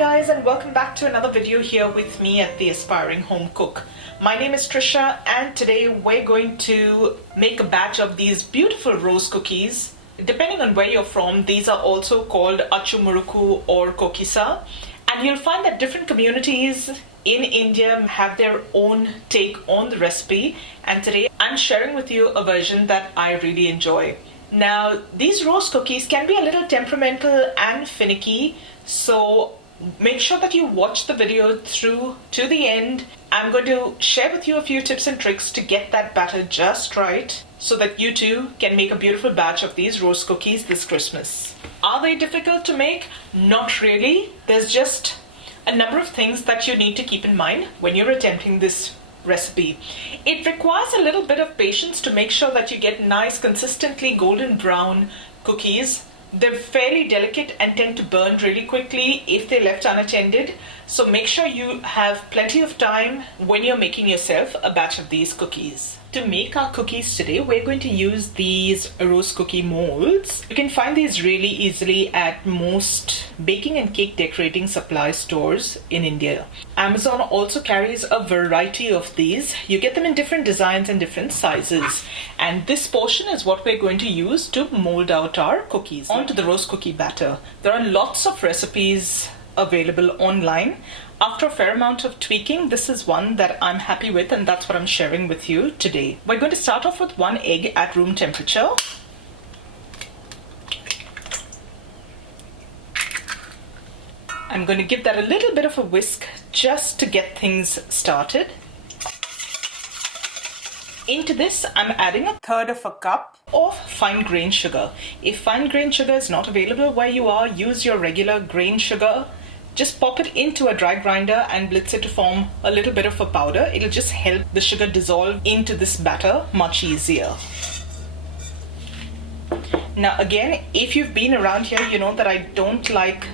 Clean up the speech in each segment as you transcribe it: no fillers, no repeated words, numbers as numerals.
guys, and welcome back to another video here with me at the Aspiring Home Cook. My name is Trisha, and today we're going to make a batch of these beautiful rose cookies. Depending on where you're from, these are also called Achu Murruku or Kokkisam, and you'll find that different communities in India have their own take on the recipe, and today I'm sharing with you a version that I really enjoy. Now, these rose cookies can be a little temperamental and finicky, so make sure that you watch the video through to the end. I'm going to share with you a few tips and tricks to get that batter just right so that you too can make a beautiful batch of these rose cookies this Christmas. Are they difficult to make? Not really. There's just a number of things that you need to keep in mind when you're attempting this recipe. It requires a little bit of patience to make sure that you get nice, consistently golden brown cookies. They're fairly delicate and tend to burn really quickly if they're left unattended. So make sure you have plenty of time when you're making yourself a batch of these cookies. To make our cookies today, we're going to use these rose cookie molds. You can find these really easily at most baking and cake decorating supply stores in India. Amazon also carries a variety of these. You get them in different designs and different sizes. And this portion is what we're going to use to mold out our cookies. On to the rose cookie batter. There are lots of recipes available online. After a fair amount of tweaking, this is one that I'm happy with, and that's what I'm sharing with you today. We're going to start off with 1 egg at room temperature. I'm going to give that a little bit of a whisk just to get things started. Into this, I'm adding 1/3 cup of fine grain sugar. If fine grain sugar is not available where you are, use your regular grain sugar. Just pop it into a dry grinder and blitz it to form a little bit of a powder. It'll just help the sugar dissolve into this batter much easier. Now again, if you've been around here, you know that I don't like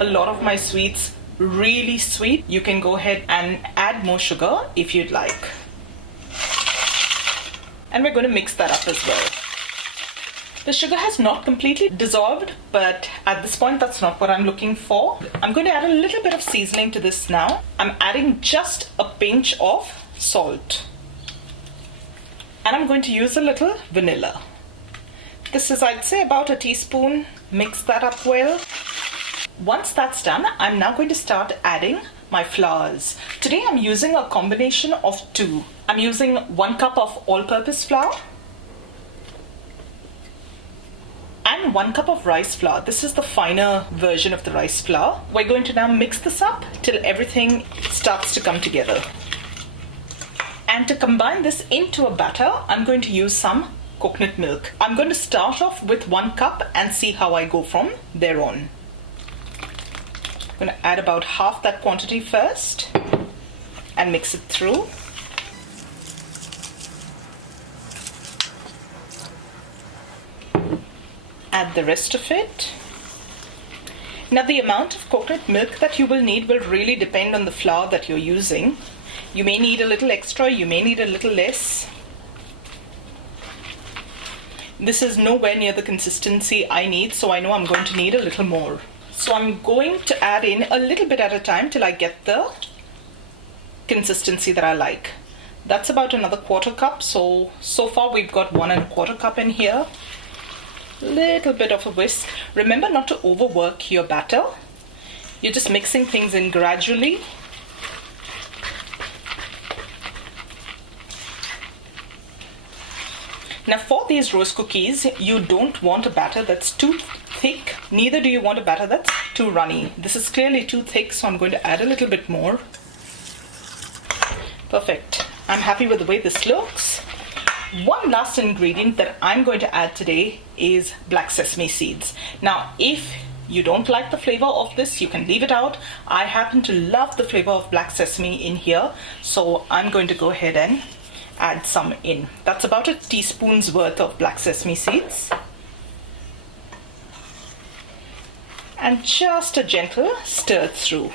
a lot of my sweets really sweet. You can go ahead and add more sugar if you'd like. And we're going to mix that up as well. The sugar has not completely dissolved, but at this point that's not what I'm looking for. I'm going to add a little bit of seasoning to this now. I'm adding just a pinch of salt. And I'm going to use a little vanilla. This is, I'd say, about a teaspoon. Mix that up well. Once that's done, I'm now going to start adding my flours. Today I'm using a combination of two. I'm using 1 cup of all-purpose flour and 1 cup of rice flour. This is the finer version of the rice flour. We're going to now mix this up till everything starts to come together. And to combine this into a batter, I'm going to use some coconut milk. I'm going to start off with 1 cup and see how I go from there on. I'm going to add about half that quantity first and mix it through. Add the rest of it. Now the amount of coconut milk that you will need will really depend on the flour that you're using. You may need a little extra, you may need a little less. This is nowhere near the consistency I need, so I know I'm going to need a little more. So I'm going to add in a little bit at a time till I get the consistency that I like. That's about another 1/4 cup, so far we've got 1 1/4 cup in here. Little bit of a whisk. Remember not to overwork your batter. You're just mixing things in gradually. Now for these rose cookies, you don't want a batter that's too thick, neither do you want a batter that's too runny. This is clearly too thick, so I'm going to add a little bit more. Perfect. I'm happy with the way this looks. One last ingredient that I'm going to add today is black sesame seeds. Now, if you don't like the flavor of this, you can leave it out. I happen to love the flavor of black sesame in here, so I'm going to go ahead and add some in. That's about a teaspoon's worth of black sesame seeds. And just a gentle stir through.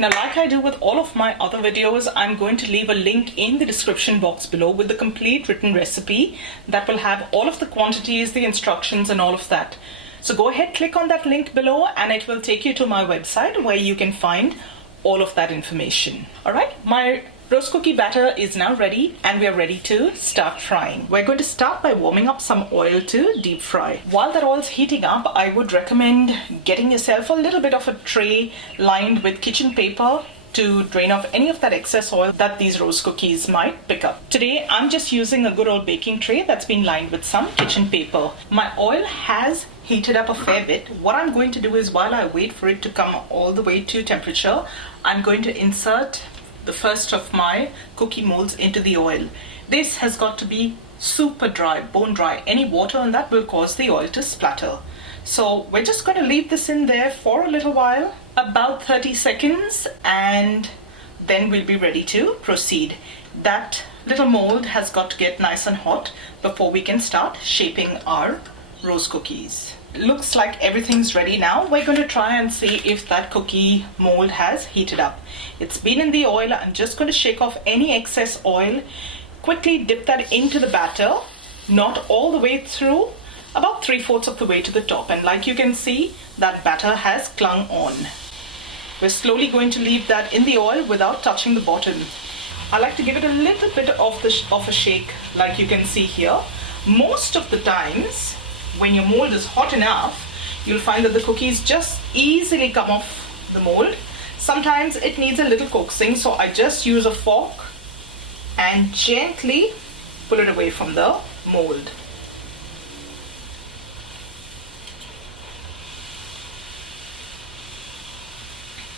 Now, like I do with all of my other videos, I'm going to leave a link in the description box below with the complete written recipe that will have all of the quantities, the instructions, and all of that. So go ahead, click on that link below and it will take you to my website where you can find all of that information. All right, my roast cookie batter is now ready and we are ready to start frying. We're going to start by warming up some oil to deep fry. While that oil's heating up, I would recommend getting yourself a little bit of a tray lined with kitchen paper to drain off any of that excess oil that these roast cookies might pick up. Today, I'm just using a good old baking tray that's been lined with some kitchen paper. My oil has heated up a fair bit. What I'm going to do is, while I wait for it to come all the way to temperature, I'm going to insert the first of my cookie molds into the oil. This has got to be super dry, bone dry. Any water on that will cause the oil to splatter. So we're just going to leave this in there for a little while, about 30 seconds, and then we'll be ready to proceed. That little mold has got to get nice and hot before we can start shaping our roast cookies. Looks like everything's ready now. We're going to try and see if that cookie mold has heated up. It's been in the oil. I'm just going to shake off any excess oil, quickly dip that into the batter, not all the way through, about 3/4 of the way to the top, and like you can see, that batter has clung on. We're slowly going to leave that in the oil without touching the bottom. I like to give it a little bit of a shake, like you can see here. Most of the times, when your mold is hot enough, you'll find that the cookies just easily come off the mold. Sometimes it needs a little coaxing, so I just use a fork and gently pull it away from the mold.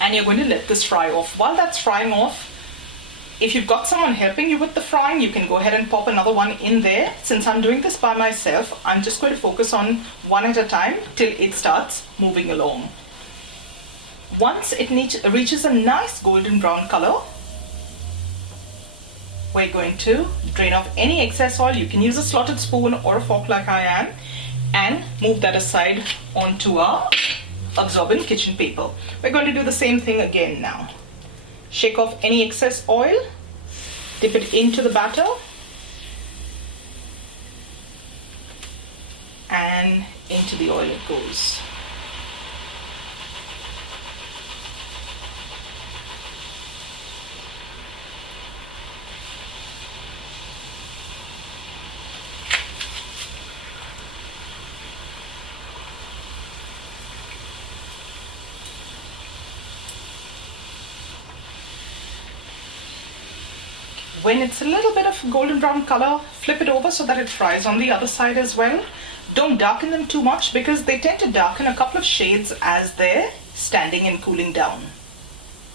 And you're going to let this fry off. While that's frying off, if you've got someone helping you with the frying, you can go ahead and pop another one in there. Since I'm doing this by myself, I'm just going to focus on one at a time till it starts moving along. Once it reaches a nice golden brown color, we're going to drain off any excess oil. You can use a slotted spoon or a fork like I am, and move that aside onto our absorbent kitchen paper. We're going to do the same thing again now. Shake off any excess oil, dip it into the batter, and into the oil it goes. When it's a little bit of golden brown color, flip it over so that it fries on the other side as well. Don't darken them too much because they tend to darken a couple of shades as they're standing and cooling down.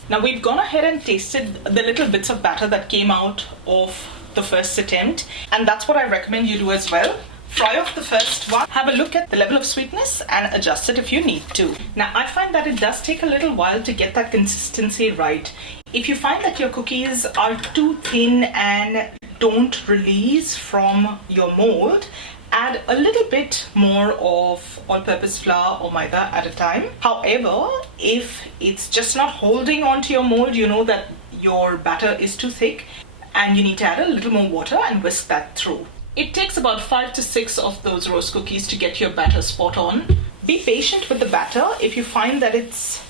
Now we've gone ahead and tasted the little bits of batter that came out of the first attempt, and that's what I recommend you do as well. Fry off the first one, have a look at the level of sweetness and adjust it if you need to. Now I find that it does take a little while to get that consistency right. If you find that your cookies are too thin and don't release from your mold, add a little bit more of all-purpose flour or maida at a time. However, if it's just not holding onto your mold, you know that your batter is too thick and you need to add a little more water and whisk that through. It takes about 5 to 6 of those roast cookies to get your batter spot on. Be patient with the batter. If you find that it's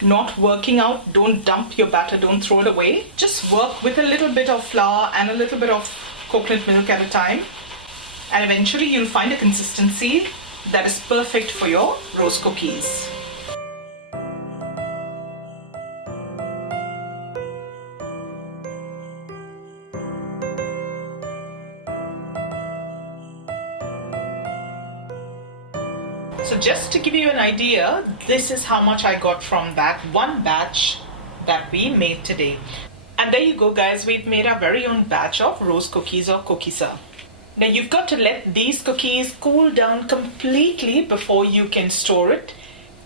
not working out, don't dump your batter, don't throw it away. Just work with a little bit of flour and a little bit of coconut milk at a time, and eventually you'll find a consistency that is perfect for your roast cookies. So just to give you an idea, this is how much I got from that one batch that we made today. And there you go guys, we've made our very own batch of roast cookies or kokkisam. Now you've got to let these cookies cool down completely before you can store it,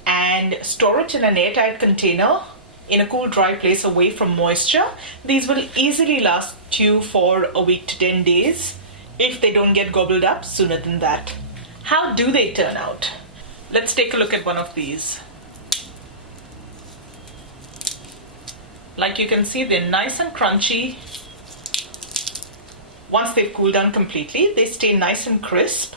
and store it in an airtight container in a cool dry place away from moisture. These will easily last you for a week to 10 days if they don't get gobbled up sooner than that. How do they turn out? Let's take a look at one of these. Like you can see, they're nice and crunchy. Once they've cooled down completely, they stay nice and crisp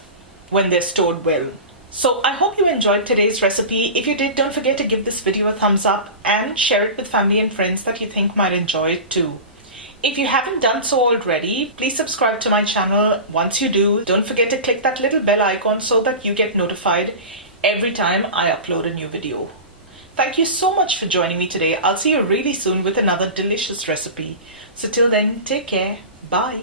when they're stored well. So I hope you enjoyed today's recipe. If you did, don't forget to give this video a thumbs up and share it with family and friends that you think might enjoy it too. If you haven't done so already, please subscribe to my channel. Once you do, don't forget to click that little bell icon so that you get notified every time I upload a new video. Thank you so much for joining me today. I'll see you really soon with another delicious recipe. So till then, take care. Bye.